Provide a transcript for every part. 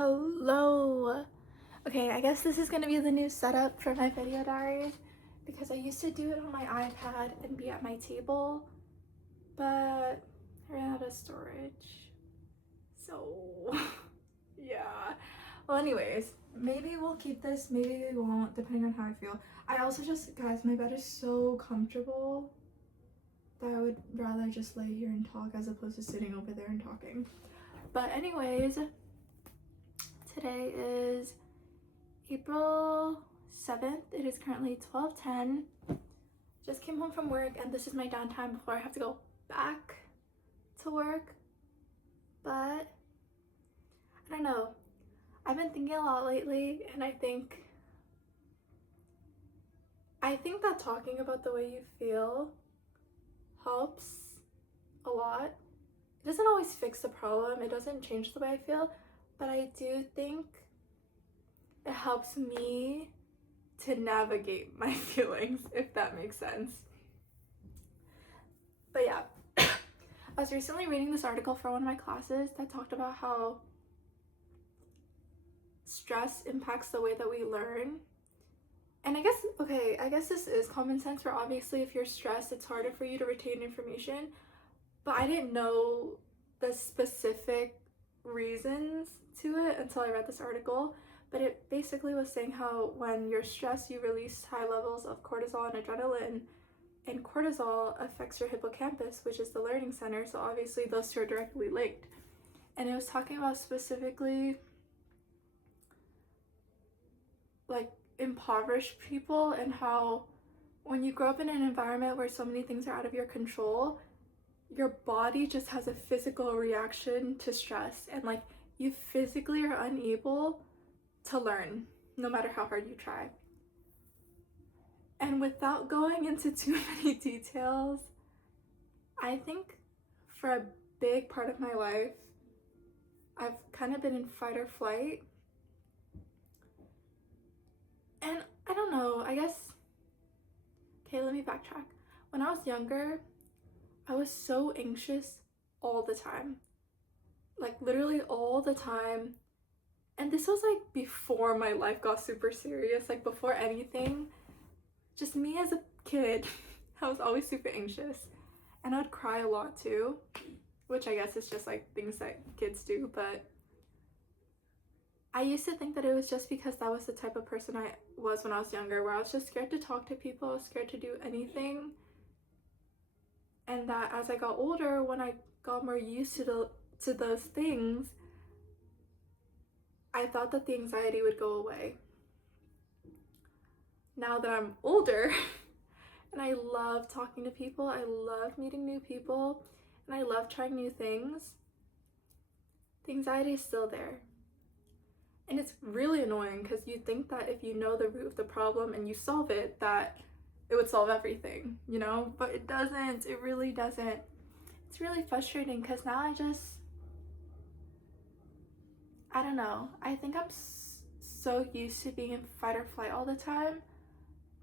Hello. Okay, I guess this is gonna be the new setup for my video diary because I used to do it on my iPad and be at my table, but I ran out of storage. So, yeah. Well, anyways, maybe we'll keep this, maybe we won't, depending on how I feel. I also just, guys, my bed is so comfortable that I would rather just lay here and talk as opposed to sitting over there and talking. But anyways, today is April 7th. It is currently 12:10. Just came home from work and this is my downtime before I have to go back to work. But I don't know. I've been thinking a lot lately and I think that talking about the way you feel helps a lot. It doesn't always fix the problem. It doesn't change the way I feel, but I do think it helps me to navigate my feelings, if that makes sense. But yeah, I was recently reading this article for one of my classes that talked about how stress impacts the way that we learn. And I guess this is common sense, where obviously if you're stressed, it's harder for you to retain information. But I didn't know the specific reasons to it until I read this article. But it basically was saying how when you're stressed, you release high levels of cortisol and adrenaline, and cortisol affects your hippocampus, which is the learning center. So obviously those two are directly linked. And it was talking about specifically like impoverished people and how when you grow up in an environment where so many things are out of your control, your body just has a physical reaction to stress, and like you physically are unable to learn no matter how hard you try. And without going into too many details, I think for a big part of my life I've kind of been in fight or flight. And I don't know, I guess, okay, let me backtrack. When I was younger, I was so anxious all the time. Like literally all the time. And this was like before my life got super serious, like before anything. Just me as a kid, I was always super anxious. And I'd cry a lot too, which I guess is just like things that kids do, but I used to think that it was just because that was the type of person I was when I was younger, where I was just scared to talk to people, I was scared to do anything. And that as I got older, when I got more used to those things, I thought that the anxiety would go away. Now that I'm older and I love talking to people, I love meeting new people, and I love trying new things, the anxiety is still there. And it's really annoying because you think that if you know the root of the problem and you solve it, that it would solve everything, you know? But it doesn't. It really doesn't. It's really frustrating because now I don't know. I think I'm so used to being in fight or flight all the time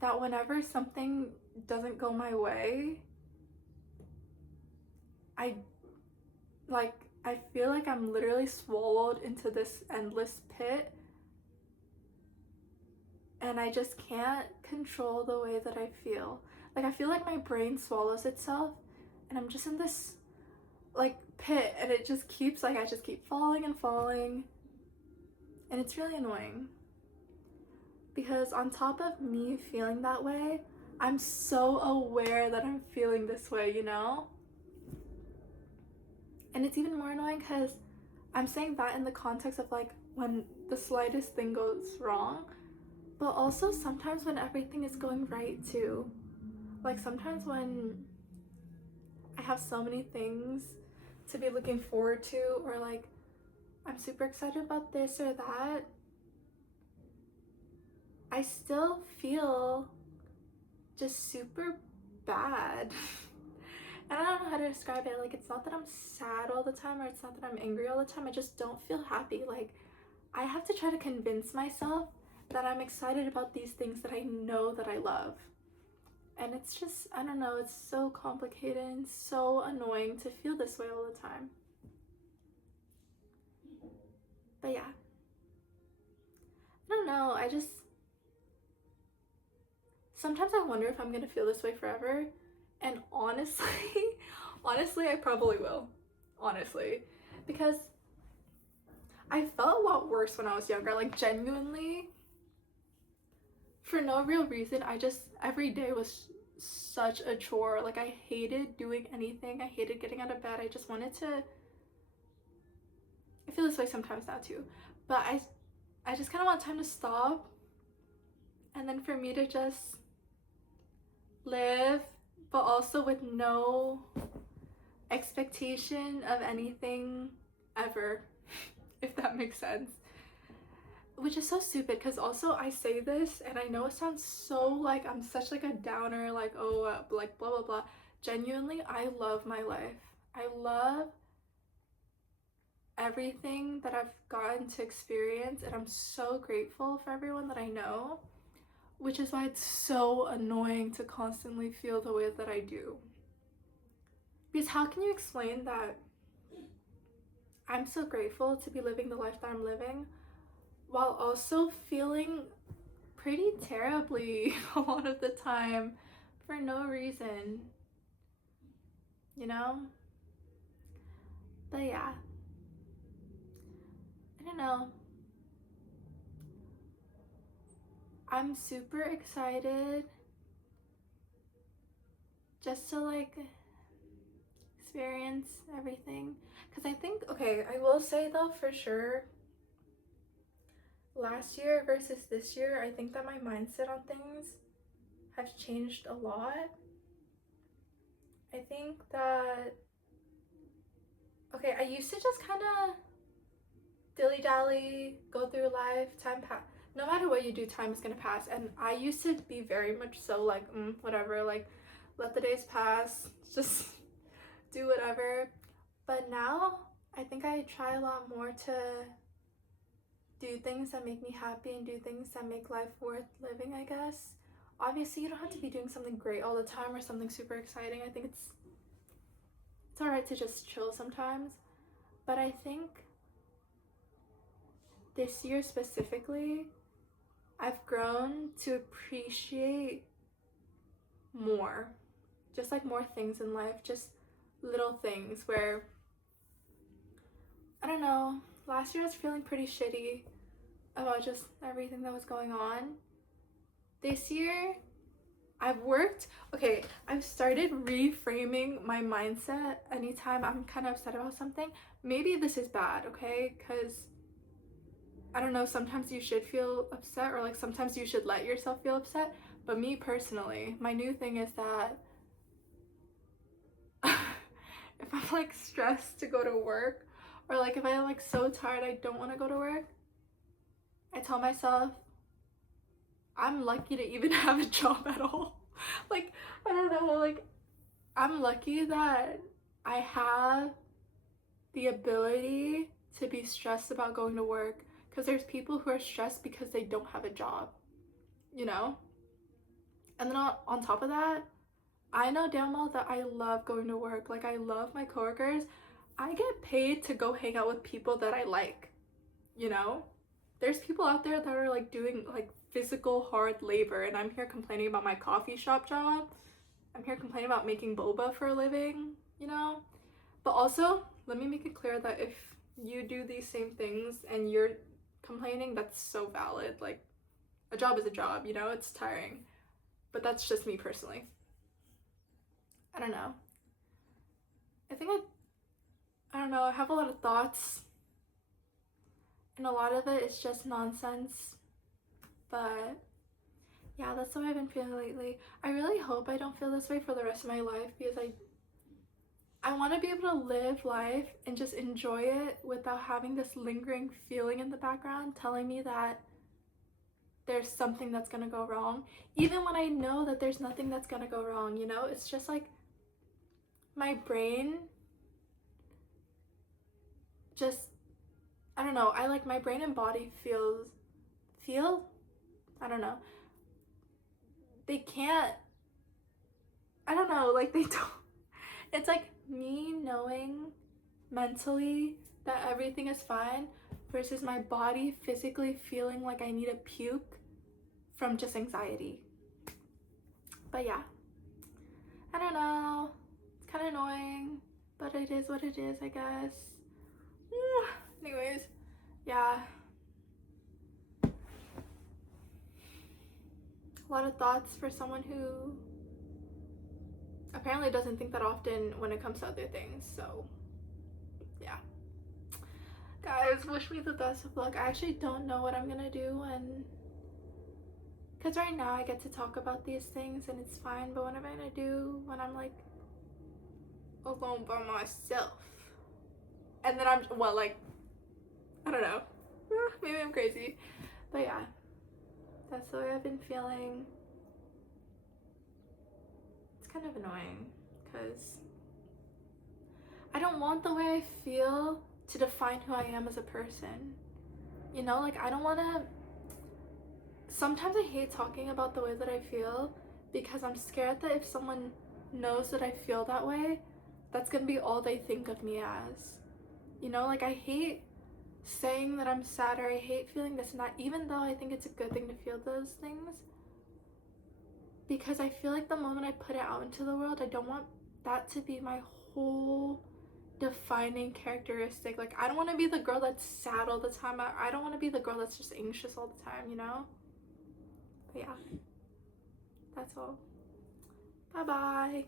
that whenever something doesn't go my way, I feel like I'm literally swallowed into this endless pit, and I just can't control the way that I feel. Like I feel like my brain swallows itself and I'm just in this like pit, and it just keeps like I just keep falling and falling. And it's really annoying because on top of me feeling that way, I'm so aware that I'm feeling this way, you know? And it's even more annoying because I'm saying that in the context of like when the slightest thing goes wrong, but also sometimes when everything is going right too. Like sometimes when I have so many things to be looking forward to, or like I'm super excited about this or that, I still feel just super bad. And I don't know how to describe it. Like it's not that I'm sad all the time, or it's not that I'm angry all the time. I just don't feel happy. Like I have to try to convince myself that I'm excited about these things that I know that I love. And it's just, I don't know, it's so complicated and so annoying to feel this way all the time. But yeah, sometimes I wonder if I'm gonna feel this way forever. And honestly, honestly, I probably will. Honestly. Because I felt a lot worse when I was younger. Like, genuinely, for no real reason, every day was such a chore. Like, I hated doing anything. I hated getting out of bed. I just wanted to. I feel this way sometimes now too. But I just kind of want time to stop. And then for me to just live, but also with no expectation of anything ever, if that makes sense. Which is so stupid, because also I say this and I know it sounds so like I'm such like a downer, like, oh, like blah blah blah. Genuinely, I love my life. I love everything that I've gotten to experience, and I'm so grateful for everyone that I know, which is why it's so annoying to constantly feel the way that I do. Because how can you explain that I'm so grateful to be living the life that I'm living while also feeling pretty terribly a lot of the time for no reason, you know? But yeah, I don't know. I'm super excited just to like experience everything, because I think, okay, I will say though, for sure, last year versus this year, I think that my mindset on things has changed a lot. I think that, okay, I used to just kind of dilly-dally, go through life, time pass. No matter what you do, time is gonna pass. And I used to be very much so like, whatever, like, let the days pass, just do whatever. But now, I think I try a lot more to do things that make me happy and do things that make life worth living, I guess. Obviously, you don't have to be doing something great all the time or something super exciting. I think it's alright to just chill sometimes. But I think this year specifically, I've grown to appreciate more. Just like more things in life, just little things where, I don't know, last year I was feeling pretty shitty about just everything that was going on. This year, I've started reframing my mindset anytime I'm kind of upset about something. Maybe this is bad, okay? Because, I don't know, sometimes you should feel upset, or like sometimes you should let yourself feel upset. But me personally, my new thing is that if I'm like stressed to go to work, or like if I'm like so tired I don't want to go to work, I tell myself I'm lucky to even have a job at all. Like, I don't know, like, I'm lucky that I have the ability to be stressed about going to work, because there's people who are stressed because they don't have a job, you know? And then on top of that, I know damn well that I love going to work. Like, I love my coworkers. I get paid to go hang out with people that I like, you know? There's people out there that are like doing like physical hard labor, and I'm here complaining about my coffee shop job. I'm here complaining about making boba for a living, you know? But also, let me make it clear that if you do these same things and you're complaining, that's so valid. Like, a job is a job, you know? It's tiring. But that's just me personally. I don't know. I don't know, I have a lot of thoughts, and a lot of it is just nonsense. But yeah, that's how I've been feeling lately. I really hope I don't feel this way for the rest of my life, because I want to be able to live life and just enjoy it without having this lingering feeling in the background telling me that there's something that's gonna go wrong, even when I know that there's nothing that's gonna go wrong, you know? It's just like my brain just, I don't know, my brain and body feel, I don't know, they can't, I don't know, like they don't, it's like me knowing mentally that everything is fine versus my body physically feeling like I need to puke from just anxiety. But yeah, I don't know, it's kind of annoying, but it is what it is, I guess. Anyways, yeah, a lot of thoughts for someone who apparently doesn't think that often when it comes to other things. So yeah, guys, wish me the best of luck. I actually don't know what I'm gonna do when, because right now I get to talk about these things and it's fine, but what am I gonna do when I'm like alone by myself? And then I'm, well, like, I don't know, maybe I'm crazy, but yeah, that's the way I've been feeling. It's kind of annoying because I don't want the way I feel to define who I am as a person. You know, like, I don't want to, sometimes I hate talking about the way that I feel because I'm scared that if someone knows that I feel that way, that's gonna be all they think of me as. You know, like, I hate saying that I'm sad, or I hate feeling this and that, even though I think it's a good thing to feel those things, because I feel like the moment I put it out into the world, I don't want that to be my whole defining characteristic. Like, I don't want to be the girl that's sad all the time. I don't want to be the girl that's just anxious all the time, you know? But yeah, that's all. Bye bye.